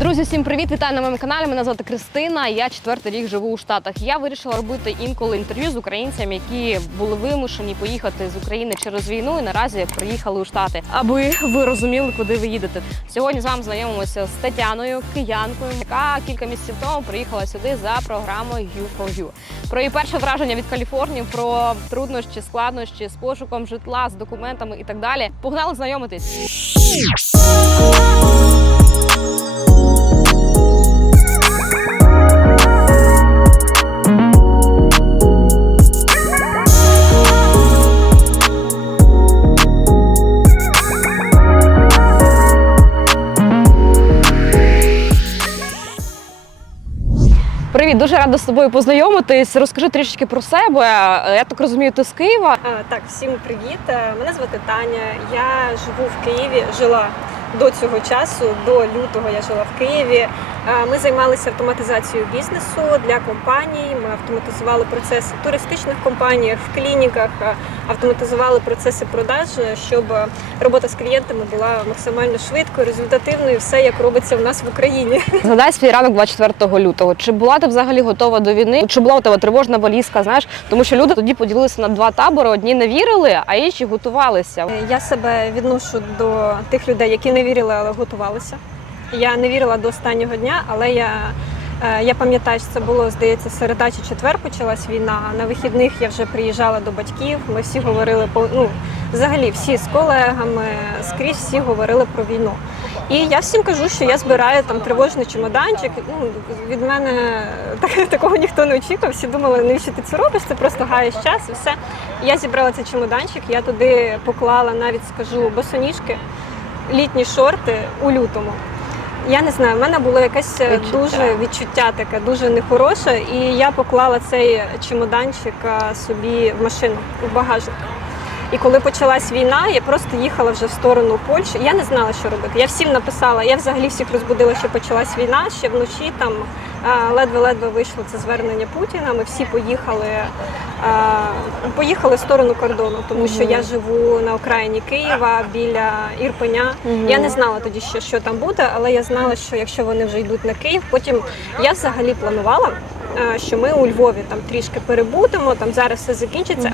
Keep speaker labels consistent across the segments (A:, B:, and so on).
A: Друзі, всім привіт! Вітаю на моєму каналі. Мене звати Кристина. Я четвертий рік живу у Штатах. Я вирішила робити інколи інтерв'ю з українцями, які були вимушені поїхати з України через війну і наразі приїхали у Штати, аби ви розуміли, куди ви їдете. Сьогодні з вами знайомимося з Тетяною, киянкою, яка кілька місяців тому приїхала сюди за програмою U4U. Про її перше враження від Каліфорнії, про труднощі, складнощі з пошуком житла, з документами і так далі. Погнали знайомитись. Привіт, дуже рада з тобою познайомитись. Розкажи трішечки про себе. Я так розумію, ти з Києва.
B: Так, всім привіт. Е, Мене звати Таня. Я живу в Києві, жила до цього часу, до лютого я жила в Києві. Ми займалися автоматизацією бізнесу для компаній. Ми автоматизували процеси в туристичних компаніях, в клініках, автоматизували процеси продаж, щоб робота з клієнтами була максимально швидкою, результативною, все як робиться в нас в Україні.
A: Згадай свій ранок 24 лютого. Чи була ти взагалі готова до війни? Чи була у тебе тривожна валізка? Знаєш, тому що люди тоді поділилися на два табори: одні не вірили, а інші готувалися.
B: Я себе відношу до тих людей, які не вірили, але готувалися. Я не вірила до останнього дня, але я, е, я пам'ятаю, що це було, здається, середа чи четвер почалась війна. На вихідних я вже приїжджала до батьків. Ми всі говорили ну, взагалі всі з колегами, скрізь всі говорили про війну. І я всім кажу, що я збираю там тривожний чемоданчик. Ну, від мене так, такого ніхто не очікував. Всі думали, навіщо ти це робиш? Це просто гаєш час і все. Я зібрала цей чемоданчик, я туди поклала навіть скажу босоніжки, літні шорти у лютому. Я не знаю, в мене було якесь е,
A: Відчуття.
B: дуже відчуття таке, дуже нехороше. І я поклала цей чемоданчик е, собі в машину, в багажник. І коли почалась війна, я просто їхала вже в сторону Польщі. Я не знала, що робити. Я всім написала, я взагалі всіх розбудила, що почалась війна. Ще вночі там ледве-ледве вийшло це звернення Путіна. Ми всі поїхали, поїхали в сторону кордону, тому що я живу на окраїні Києва біля Ірпеня. Я не знала тоді ще, що там буде, але я знала, що якщо вони вже йдуть на Київ, потім я взагалі планувала, що ми у Львові там трішки перебудемо, там зараз все закінчиться.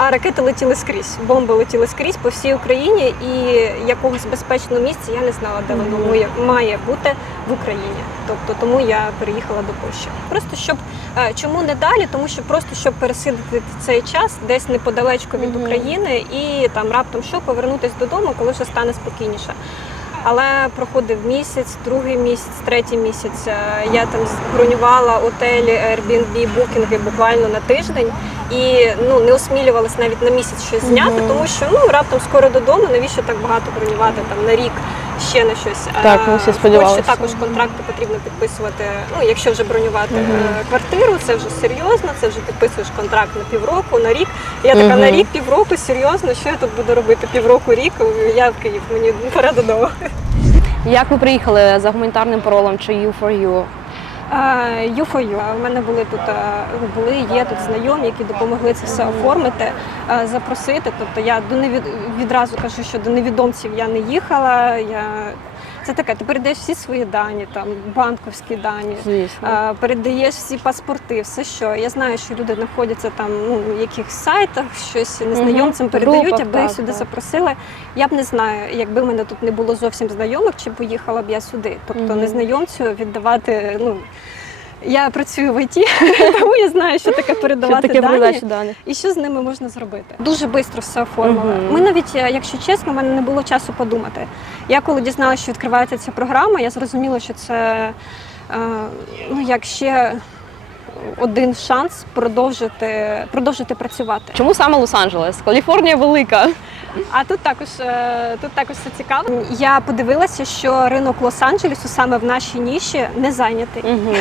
B: А ракети летіли скрізь, бомби летіли скрізь по всій Україні, і якогось безпечного місця я не знала, де воно має- має бути в Україні. Тобто тому я переїхала до Польщі. Просто щоб е, чому не далі? Тому що просто щоб пересидити цей час десь неподалечко від
A: Мгм.
B: України і там раптом що повернутися додому, коли вже стане спокійніше. Але проходив місяць, другий місяць, третій місяць. Е, Я там бронювала готелі, Airbnb, букінги буквально на тиждень і ну не осмілювалась навіть на місяць щось зняти, тому що ну раптом скоро додому. Навіщо так багато бронювати там на рік ще на щось?
A: Так, ми всі сподівалися.
B: Також контракти потрібно підписувати. Ну якщо вже бронювати е, квартиру, це вже серйозно. Це вже підписуєш контракт на півроку, на рік. Я така на рік, півроку, серйозно, що я тут буду робити? Півроку, рік. Я в Київ, мені пора додому.
A: Як ви приїхали за гуманітарним паролем чи U4U?
B: Юфою. У мене були тут були, є тут знайомі, які допомогли це все оформити, запросити. Тобто я до невід... відразу кажу, що до невідомців я не їхала. Я... Це таке, ти передаєш всі свої дані, там банковські дані.
A: Звісно.
B: Е, Передаєш всі паспорти, все що. Я знаю, що люди знаходяться там ну, в якихось сайтах, щось незнайомцям
A: угу.
B: передають,
A: Групах,
B: аби їх сюди
A: так.
B: запросили. Я б не знаю, якби в мене тут не було зовсім знайомих, чи поїхала б я сюди. Тобто
A: угу.
B: незнайомцю віддавати. Ну я працюю в ІТ, тому я знаю, що таке
A: Що
B: передавати
A: таке
B: дані.
A: дані?
B: І що з ними можна зробити? Дуже швидко все оформили.
A: Угу.
B: Ми навіть, е, якщо чесно, в мене не було часу подумати. Я коли дізналася, що відкривається ця програма, я зрозуміла, що це е, ну як ще один шанс продовжити, продовжити працювати.
A: Чому саме Лос-Анджелес? Каліфорнія велика.
B: А тут також е, тут також все цікаво. Я подивилася, що ринок Лос-Анджелесу саме в нашій ніші не зайнятий.
A: Угу.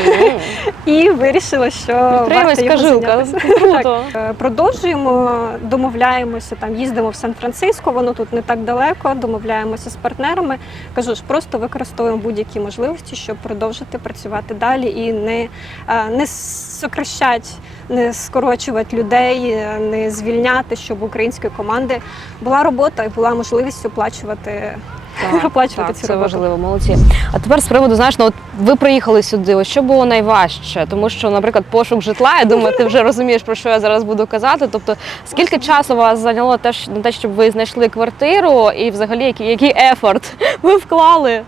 B: І вирішила, що варто його
A: жилка. Круто.
B: Е, Продовжуємо, домовляємося, там їздимо в Сан-Франциско, воно тут не так далеко, домовляємося з партнерами. Кажу ж, просто використовуємо будь-які можливості, щоб продовжити працювати далі і не, е, не сокращати, не скорочувати людей, не звільняти, щоб української команди була робота і була можливість оплачувати оплачувати
A: так,
B: цю
A: це
B: роботу.
A: важливо, молодці. А тепер з приводу, знаєш, ну от ви приїхали сюди. Ось що було найважче? Тому що, наприклад, пошук житла, я думаю, ти вже розумієш, про що я зараз буду казати. Тобто, скільки часу вас зайняло теж на те, щоб ви знайшли квартиру, і взагалі який, який ефорт ви вклали?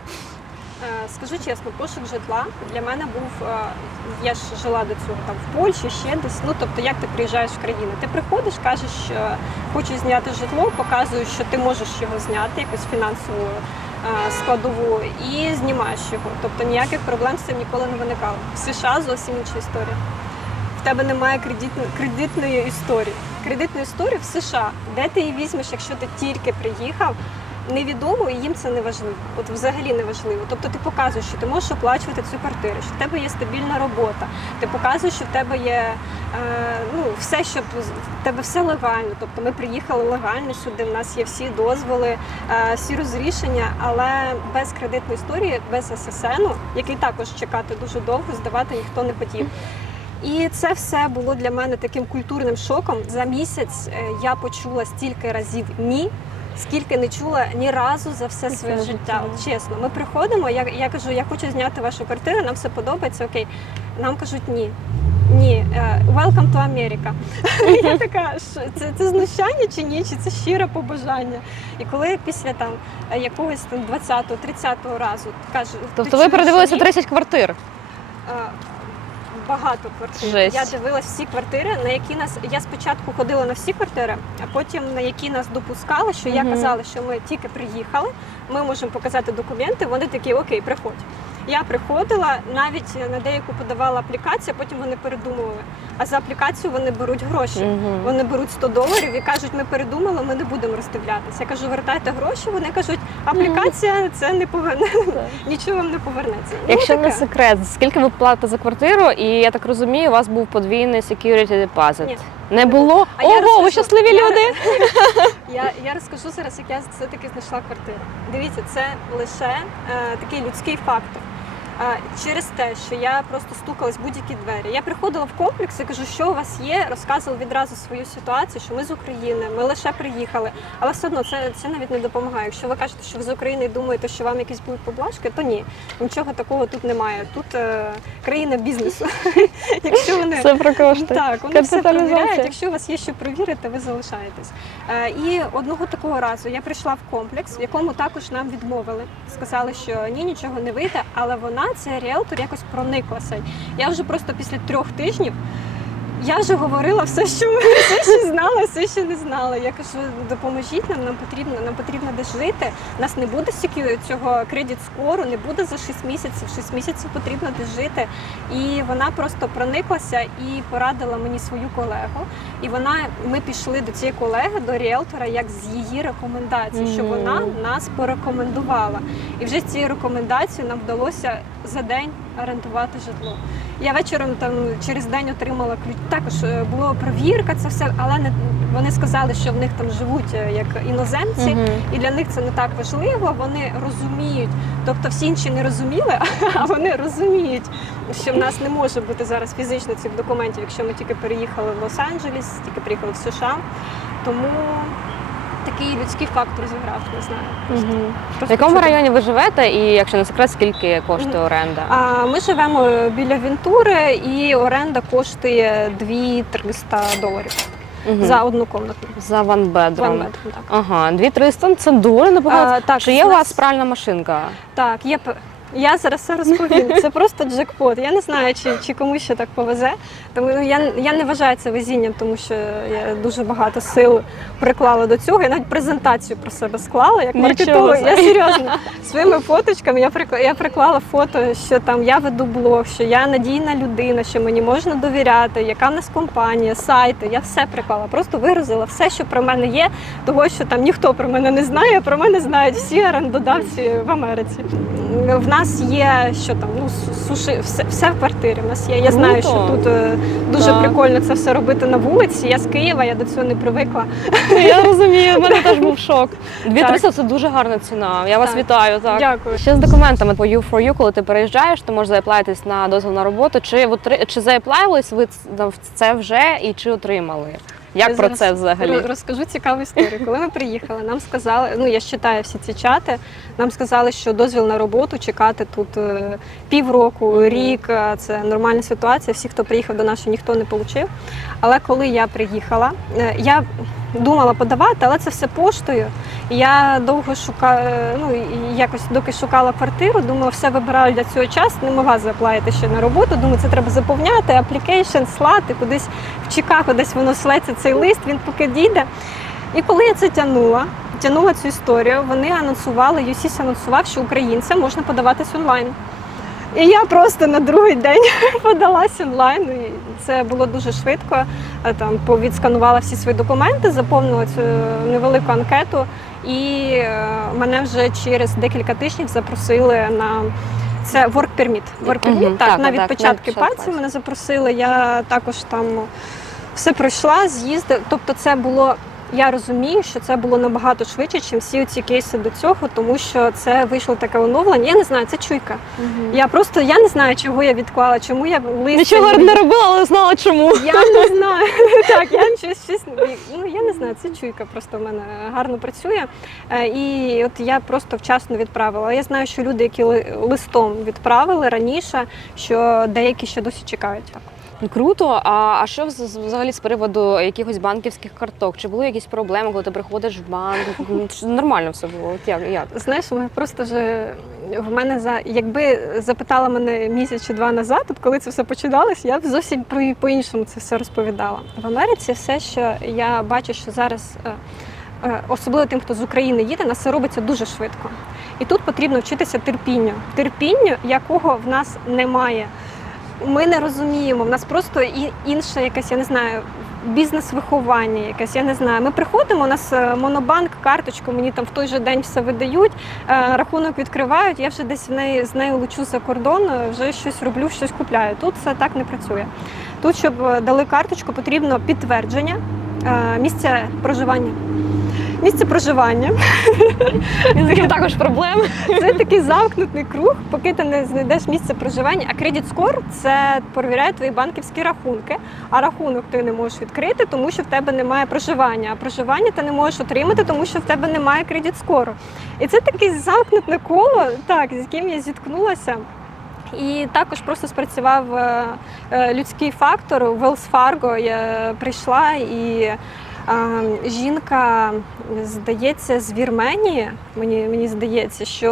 B: Е, Скажу чесно, пошук житла для мене був. е, Я ж жила до цього там в Польщі, ще десь. Ну тобто, як ти приїжджаєш в країну? Ти приходиш, кажеш, що хочеш зняти житло, показуєш, що ти можеш його зняти, якусь фінансову е, складову, і знімаєш його. Тобто ніяких проблем з цим ніколи не виникало. В США зовсім інша історія. В тебе немає кредитної, кредитної історії. Кредитну історію в США, де ти її візьмеш, якщо ти тільки приїхав, невідомо і їм це не важливо. От взагалі не важливо. Тобто ти показуєш, що ти можеш оплачувати цю квартиру, що в тебе є стабільна робота. Ти показуєш, що в тебе є е, ну, все, що в тебе все легально. Тобто ми приїхали легально сюди. В нас є всі дозволи, е, всі розрішення, але без кредитної історії, без ССНу, який також чекати дуже довго, здавати ніхто не хотів. І це все було для мене таким культурним шоком. За місяць е, я почула стільки разів ні, скільки не чула ні разу за все своє
A: це
B: життя.
A: життя.
B: От чесно, ми приходимо. Я, я кажу, я хочу зняти вашу квартиру, нам все подобається. Окей, нам кажуть ні. Ні, е, welcome to America. Я така, що це, це знущання чи ні? Чи це щире побажання? І коли після там е, якогось там 20-го, 30-го разу кажу,
A: Тобто
B: «Ти
A: ви передивилися
B: що
A: 30 квартир.
B: Е, Багато квартир.
A: Жесть.
B: Я дивилась всі квартири, на які нас. Я спочатку ходила на всі квартири, а потім на які нас допускали, що я казала, що ми тільки приїхали, ми можемо показати документи. Вони такі, окей, приходь. Я приходила, навіть на деяку подавала аплікацію, а потім вони передумували. А за аплікацію вони беруть гроші.
A: Мгм.
B: Вони беруть 100 доларів і кажуть, ми передумали, ми не будемо розставлятися. Я кажу, вертайте гроші. Вони кажуть, аплікація це не поверне, нічого вам не повернеться. Ну,
A: Якщо не секрет, скільки ви платите за квартиру, і я так розумію, у вас був подвійний security deposit.
B: Ні.
A: Не було?
B: А
A: Ого, ви щасливі
B: Я-
A: люди!
B: Я, я розкажу зараз, як я все-таки знайшла квартиру. Дивіться, це лише е, такий людський фактор. Через те, що я просто стукалась в будь-які двері. Я приходила в комплекс і кажу, що у вас є, розказувала відразу свою ситуацію, що ми з України, ми лише приїхали. Але все одно це, це навіть не допомагає. Якщо ви кажете, що ви з України і думаєте, що вам якісь будуть поблажки, то ні, нічого такого тут немає. Тут е, країна бізнесу. Якщо вони
A: Все про кошти.
B: так, вони все перевіряють. Якщо у вас є що перевірити, ви залишаєтесь. Е, І одного такого разу я прийшла в комплекс, в якому також нам відмовили. Сказали, що ні, нічого не вийде, але вона, цей ріелтор, якось прониклася. Я вже просто після трьох тижнів. Я вже говорила все, що все, що знала, все, що не знала. Я кажу, допоможіть нам, нам потрібно, нам потрібно десь жити. У нас не буде цього кредит скору, не буде за 6 місяців. 6 місяців потрібно десь жити. І вона просто прониклася і порадила мені свою колегу. І вона, ми пішли до цієї колеги, до ріелтора, як з її рекомендацій, що вона нас порекомендувала. І вже з цією рекомендацією нам вдалося за день орендувати житло. Я вечором там через день отримала ключ. Також е, була перевірка, це все, але не вони сказали, що в них там живуть е, як іноземці,
A: Мгм.
B: і для них це не так важливо. Вони розуміють, тобто всі інші не розуміли, а вони розуміють, що в нас не може бути зараз фізично цих документів, якщо ми тільки переїхали в Лос-Анджелес, тільки приїхали в США. Тому такий людський фактор зіграв, не знаю.
A: Угу. В якому
B: чудо.
A: районі ви живете, і якщо не секрет, скільки коштує оренда?
B: А ми живемо біля Вінтури і оренда коштує 2-300 доларів
A: Угу.
B: за одну комнату.
A: За
B: ванбедром.
A: Bedroom,
B: так.
A: Ага, 2300 це дуже непогано. Чи є у вас пральна машинка?
B: Так, є я зараз все розповім. Це просто джекпот. Я не знаю, чи, чи комусь ще так повезе. Тому я, я не вважаю це везінням, тому що я дуже багато сил приклала до цього. Я навіть презентацію про себе склала як маркетолог. Я серйозно своїми фоточками я прикла, я приклала фото, що там я веду блог, що я надійна людина, що мені можна довіряти, яка в нас компанія, сайти. Я все приклала. Просто виразила все, що про мене є, того що там ніхто про мене не знає. Про мене знають всі орендодавці в Америці. В нас є що там, ну су- суши, все, все в квартирі. В нас є. Я знаю,
A: Круто.
B: що тут е, дуже
A: Так.
B: прикольно це все робити на вулиці. Я з Києва, я до цього не привикла.
A: Я розумію, в мене теж був шок. 2300 це дуже гарна ціна. Я вас
B: Так.
A: вітаю. Так.
B: Дякую.
A: Ще з документами по U4U, коли ти переїжджаєш, ти можеш заеплайтись на дозвіл на роботу. Чи, чи заеплавились ви це вже і чи отримали? Як
B: Я
A: про це взагалі?
B: Розкажу цікаву історію. Коли ми приїхали, нам сказали, ну я читаю всі ці чати. Нам сказали, що дозвіл на роботу чекати тут е, півроку, рік. е, Це нормальна ситуація. Всі, хто приїхав до нас, ніхто не отримав. Але коли я приїхала, е, я думала подавати, але це все поштою. Я довго шукала, ну якось доки шукала квартиру, думала, все вибираю для цього час, не могла заплатити ще на роботу. Думаю, це треба заповняти, аплікейшн, слати кудись в Чикаго, десь воно слеться цей лист, він поки дійде. І коли я це тягнула, тягнула цю історію, вони анонсували, UCC анонсував, що українцям можна подаватись онлайн. І я просто на другий день подалась онлайн. І це було дуже швидко. Я Там відсканувала всі свої документи, заповнила цю невелику анкету, і е, мене вже через декілька тижнів запросили на це work permit. Work permit,
A: Мгм,
B: так,
A: так,
B: на
A: так,
B: відпечатки
A: на відпечатки
B: пальців
A: пальців.
B: мене запросили. Я також там все пройшла, з'їздила. Тобто, це було. Я розумію, що це було набагато швидше, ніж всі ці кейси до цього, тому що це вийшло таке оновлення. Я не знаю, це чуйка. Я просто я не знаю, чого я відклала, чому я лист.
A: Нічого не робила, але знала чому.
B: Я не знаю. Так, я щось, щось ну я не знаю. Це чуйка просто в мене гарно працює. Е, І от я просто вчасно відправила. Я знаю, що люди, які ли- листом відправили раніше, що деякі ще досі чекають. Так.
A: Ну, Круто. А, а що взагалі з приводу якихось банківських карток? Чи були якісь проблеми, коли ти приходиш в банк? Ну, чи Нормально все було. От як? як?
B: Знаєш, ми просто вже в мене за якби запитала мене місяць чи два назад, от коли це все починалось, я б зовсім про по-іншому це все розповідала. В Америці все, що я бачу, що зараз. е, е, Особливо тим, хто з України їде, на все робиться дуже швидко. І тут потрібно вчитися терпінню. Терпінню, якого в нас немає. Ми не розуміємо, в нас просто і інше якесь, я не знаю, бізнес-виховання якесь, я не знаю. Ми приходимо, у нас е, монобанк, карточку, мені там в той же день все видають, е, рахунок відкривають, я вже десь в неї, з нею лечу за кордон, е, вже щось роблю, щось купляю. Тут це так не працює. Тут, щоб дали карточку, потрібно підтвердження місця проживання. Місце проживання
A: Такі також проблеми.
B: це такий замкнутий круг, поки ти не знайдеш місце проживання. А кредит скор це перевіряє твої банківські рахунки. А рахунок ти не можеш відкрити, тому що в тебе немає проживання. А проживання ти не можеш отримати, тому що в тебе немає кредит скору. І це таке замкнутне коло, так, з яким я зіткнулася. І також просто спрацював е, е, людський фактор. Wells Fargo я прийшла і е, жінка, здається, з Вірменії. Мені, мені здається, що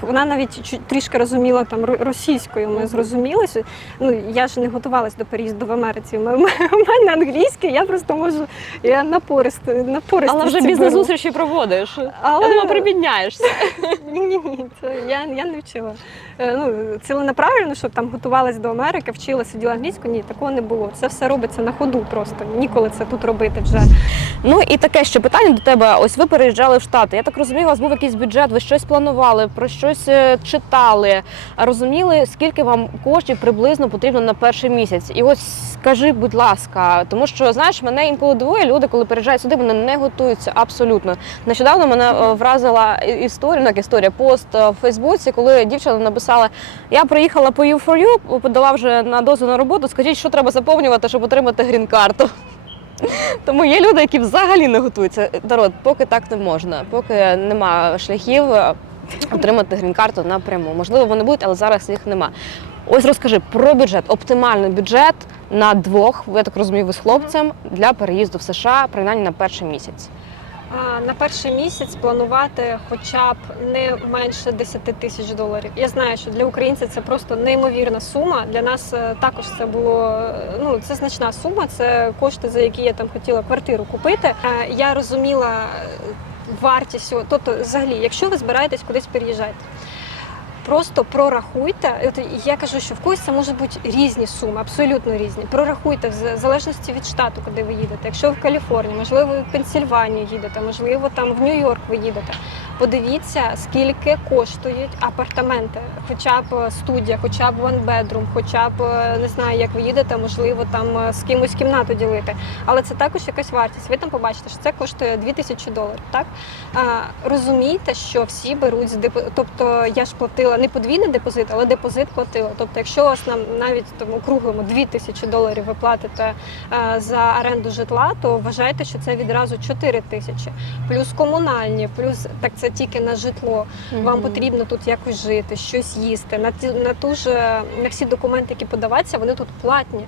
B: вона навіть трішки розуміла там ро- російською. Ми зрозумілися. Ну я ж не готувалась до переїзду в Америці. У мене англійський, я просто можу я напористо, напористо
A: Але вже бізнес-зустрічі проводиш.
B: Але-
A: Я думаю, прибідняєшся.
B: ні, ні, ні, це я, я не вчила. Е, Ну, ціленаправленно, щоб там готувалась до Америки, вчила, сиділа англійську. Ні, такого не було. Це все робиться на ходу просто. Ніколи це тут робити вже.
A: Ну і таке ще питання до тебе. Ось ви переїжджали в Штати. Я так розумію, у вас був якийсь бюджет, ви щось планували, про щось е, читали, розуміли, скільки вам коштів приблизно потрібно на перший місяць. І ось скажи, будь ласка, тому що знаєш, мене інколи дивує люди, коли переїжджають сюди, вони не готуються абсолютно. Нещодавно мене е, вразила історія, ну історія, пост в Фейсбуці, коли дівчина написала: Я приїхала по U4U, подала вже на дозвіл на роботу. Скажіть, що треба заповнювати, щоб отримати грін-карту. Тому є люди, які взагалі не готуються. Народ, поки так не можна, поки нема шляхів е, отримати грін-карту напряму. Можливо, вони будуть, але зараз їх нема. Ось розкажи про бюджет, оптимальний бюджет на двох, я так розумію, ви з хлопцем для переїзду в США, принаймні на перший місяць.
B: На перший місяць планувати хоча б не менше 10 тисяч доларів. Я знаю, що для українця це просто неймовірна сума. Для нас е, також це було е, ну це значна сума. Це кошти, за які я там хотіла квартиру купити. Е, Я розуміла вартість, тобто, взагалі, якщо ви збираєтесь кудись переїжджати. Просто прорахуйте. От я кажу, що в когось це можуть бути різні суми, абсолютно різні. Прорахуйте в залежності від штату, куди ви їдете. Якщо ви в Каліфорнії, можливо, ви в Пенсільванію їдете, можливо, там в Нью-Йорк ви їдете. Подивіться, скільки коштують апартаменти, хоча б студія, хоча б one bedroom, хоча б е, не знаю, як ви їдете, можливо, там е, з кимось кімнату ділити. Але це також якась вартість. Ви там побачите, що це коштує 2000 доларів. Так а, розумійте, що всі беруть з. Тобто я ж платила е, не подвійний депозит, але депозит платили. Тобто, якщо у вас нам навіть там округлимо 2 тисячі доларів ви платите е, за оренду житла, то вважайте, що це відразу 4 тисячі. Плюс комунальні, плюс так це тільки на житло. Вам потрібно тут якось жити, щось їсти. На ті на ту ж на всі документи, які подаваться, вони тут платні.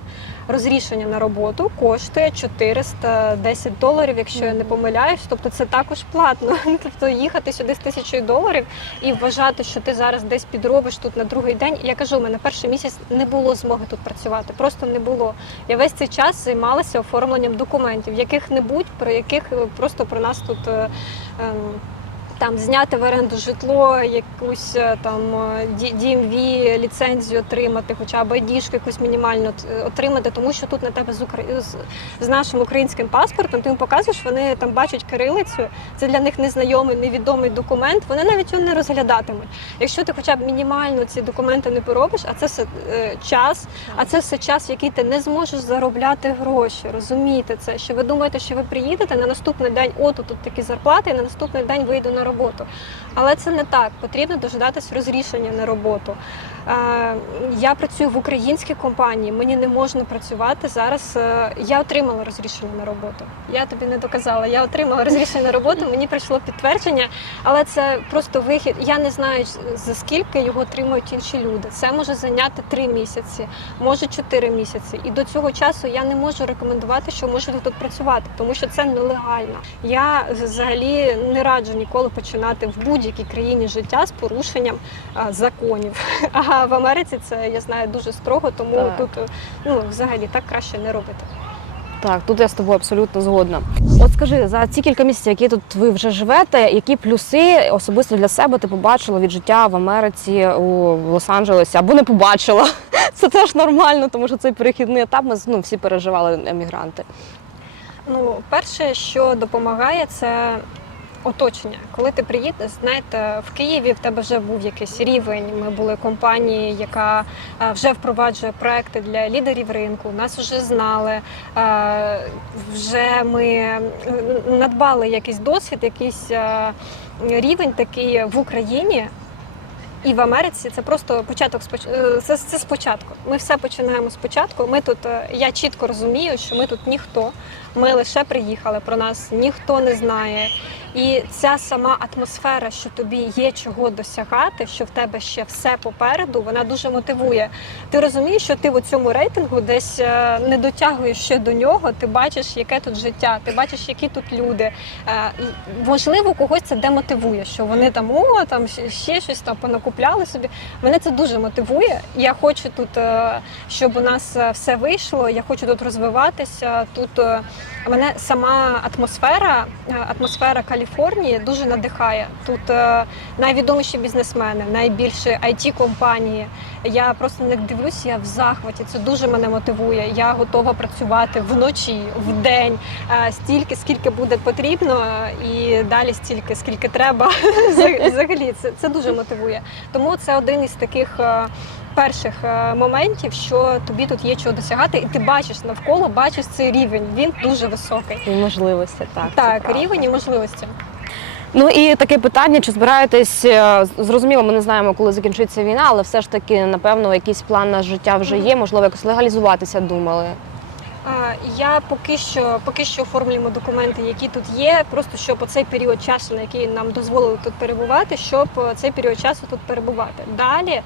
B: Розрішення на роботу коштує 410 доларів, якщо я не помиляюсь. Тобто це також платно. Тобто їхати сюди з тисячою доларів і вважати, що ти зараз десь підробиш тут на другий день. Я кажу, у мене перший місяць не було змоги тут працювати. Просто не було. Я весь цей час займалася оформленням документів, яких-небудь, про яких е, просто про нас тут. е, ем, там зняти в оренду житло, якусь е, там е, DMV ліцензію отримати, хоча б айдішку якусь мінімальну е, отримати, тому що тут на тебе з, Укра... з, з нашим українським паспортом, ти їм показуєш, вони там бачать кирилицю. Це для них незнайомий, невідомий документ. Вони навіть його не розглядатимуть. Якщо ти хоча б мінімально ці документи не поробиш, а це все е, час, а це все час, в який ти не зможеш заробляти гроші. Розумієте це? Що ви думаєте, що ви приїдете на наступний день, от тут такі зарплати, і на наступний день вийду на роботу. Але це не так. Потрібно дожидатись розрішення на роботу. Е, Я працюю в українській компанії, мені не можна працювати зараз. е, Я отримала розрішення на роботу. Я тобі не доказала. Я отримала розрішення на роботу, мені прийшло підтвердження, але це просто вихід. Я не знаю за скільки його отримують інші люди. Це може зайняти три місяці, може чотири місяці. І до цього часу я не можу рекомендувати, що можете тут працювати, тому що це нелегально. Я взагалі не раджу ніколи починати в будь-якій країні життя з порушенням а, законів. А в Америці це я знаю дуже строго, тому
A: Так.
B: тут ну взагалі так краще не робити.
A: Так, тут я з тобою абсолютно згодна. От скажи, за ці кілька місяців, які тут ви вже живете, які плюси особисто для себе ти побачила від життя в Америці у Лос-Анджелесі або не побачила? Це теж нормально, тому що цей перехідний етап ми ну, всі переживали емігранти.
B: Ну, перше, що допомагає, це оточення. Коли ти приїдеш, знаєте, в Києві в тебе вже був якийсь рівень. Ми були компанією, яка вже впроваджує проекти для лідерів ринку. Нас вже знали. Вже ми надбали якийсь досвід, якийсь рівень такий в Україні. І в Америці це просто початок е, це, це спочатку. Ми все починаємо спочатку. Ми тут е, я чітко розумію, що ми тут ніхто. Ми лише приїхали. Про нас ніхто не знає. І ця сама атмосфера, що тобі є чого досягати, що в тебе ще все попереду, вона дуже мотивує. Ти розумієш, що ти в цьому рейтингу десь е, не дотягуєш ще до нього. Ти бачиш, яке тут життя, ти бачиш, які тут люди. Е, Можливо, когось це демотивує, що вони там о, там ще- щось там понакупляли собі. Мене це дуже мотивує. Я хочу тут, е, щоб у нас е, все вийшло. Я хочу тут розвиватися. Тут е, мене сама атмосфера, е, атмосфера Каліфорнії дуже надихає. Тут е, найвідоміші бізнесмени, найбільші it компанії. Я просто на них дивлюсь, я в захваті. Це дуже мене мотивує. Я готова працювати вночі, вдень, е, стільки, скільки буде потрібно, і далі стільки, скільки треба. Взаг- Взагалі, це, це дуже мотивує. Тому це один із таких. Перших е, моментів, що тобі тут є чого досягати, і ти бачиш навколо, бачиш цей рівень. Він дуже високий.
A: І можливості, так.
B: Так, рівень і можливості.
A: Ну і таке питання: чи збираєтесь е, зрозуміло, ми не знаємо, коли закінчиться війна, але все ж таки, напевно, якийсь план на життя вже є. Можливо, якось легалізуватися думали.
B: Я поки що поки що оформлюємо документи, які тут є, просто щоб оцей період часу, на який нам дозволили тут перебувати, щоб цей період часу тут перебувати. Далі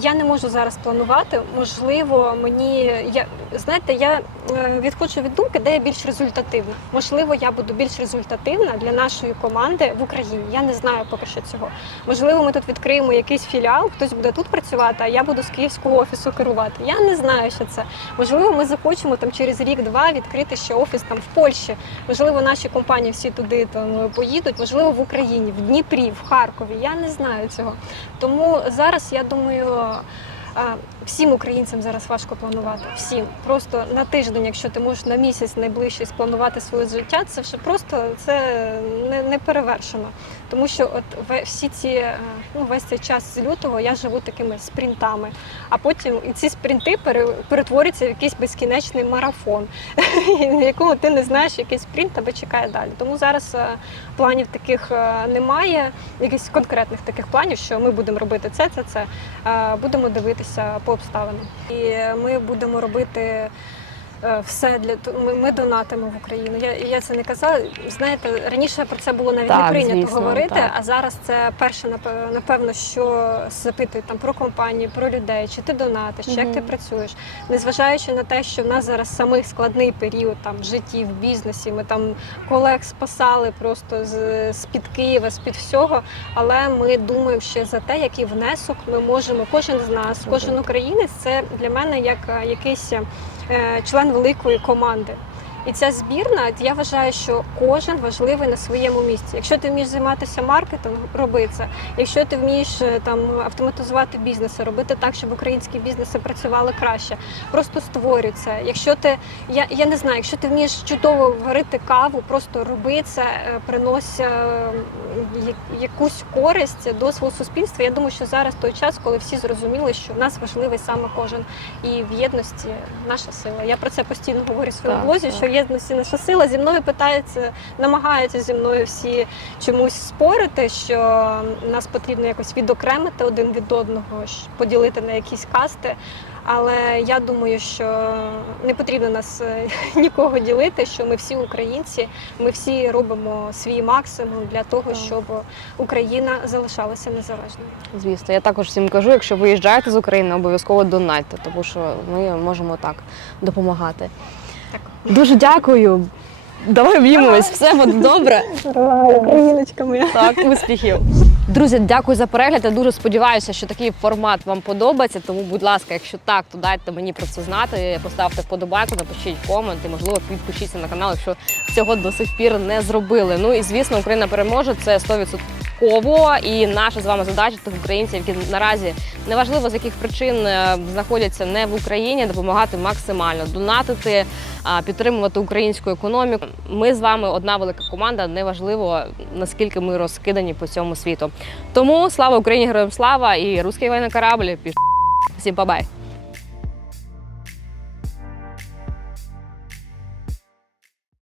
B: я не можу зараз планувати. Можливо, мені я знаєте, я е, відходжу від думки, де я більш результативна. Можливо, я буду більш результативна для нашої команди в Україні. Я не знаю поки що цього. Можливо, ми тут відкриємо якийсь філіал, хтось буде тут працювати, а я буду з київського офісу керувати. Я не знаю, що це. Можливо, ми захочемо там через рік-два відкрити ще офіс там в Польщі. Можливо, наші компанії всі туди там поїдуть. Можливо, в Україні, в Дніпрі, в Харкові. Я не знаю цього. Тому зараз я думаю. Всім українцям зараз важко планувати. Всім просто на тиждень, якщо ти можеш на місяць найближчий спланувати своє життя, це вже просто це не, не перевершено. Тому що от всі ці е, ну весь цей час з лютого я живу такими спринтами, а потім і ці спринти пере- перетворюються в якийсь безкінечний марафон, на якому ти не знаєш, який спринт тебе чекає далі. Тому зараз е, планів таких е, немає, якихось конкретних таких планів, що ми будемо робити це, це, це. Будемо дивитися по обставинам. І ми будемо робити. Е, Все для того, ми, ми донатимо в Україну. Я, я це не казала. Знаєте, раніше про це було навіть
A: Так,
B: не прийнято
A: звісно,
B: говорити,
A: так.
B: а зараз це перше напевно, що запитують там про компанії, про людей, чи ти донатиш, чи як ти працюєш, незважаючи на те, що в нас зараз самий складний період там в житті, в бізнесі. Ми там колег спасали просто з з під Києва, з під всього. Але ми думаємо ще за те, який внесок ми можемо. Кожен з нас, кожен українець, це для мене як е, якийсь е, член великої команди. І ця збірна, я вважаю, що кожен важливий на своєму місці. Якщо ти вмієш займатися маркетингом, роби це. Якщо ти вмієш е, там автоматизувати бізнеси, робити так, щоб українські бізнеси працювали краще, просто створюй це. Якщо ти я, я не знаю, якщо ти вмієш чудово варити каву, просто роби це, е, принось е, якусь користь до свого суспільства. Я думаю, що зараз той час, коли всі зрозуміли, що в нас важливий саме кожен, і в єдності наша сила. Я про це постійно говорю в своєму блозі, що єдності наша сила. Зі мною питаються, намагаються зі мною всі чомусь спорити, що нас потрібно якось відокремити один від одного, поділити на якісь касти. Але я думаю, що не потрібно нас е, нікого ділити, що ми всі українці, ми всі робимо свій максимум для того, щоб Україна залишалася незалежною.
A: Звісно, я також всім кажу, якщо виїжджаєте з України, обов'язково донатьте, тому що ми можемо так допомагати. Дуже дякую. Давай обіймемось, все буде добре.
B: Україночка моя.
A: Так, успіхів. Друзі, дякую за перегляд. Я дуже сподіваюся, що такий формат вам подобається. Тому, будь ласка, якщо так, то дайте мені про це знати. Поставте вподобайку, напишіть комент і, можливо, підпишіться на канал, якщо цього до сих пір не зробили. Ну і звісно, Україна переможе. Це 100%. І наша з вами задача тих українців, які наразі неважливо з яких причин е, знаходяться не в Україні, допомагати максимально, донатити, підтримувати українську економіку. Ми з вами одна велика команда. Неважливо наскільки ми розкидані по цьому світу. Тому слава Україні, героям слава і русський воєнний корабль. Піш. Всім бабай!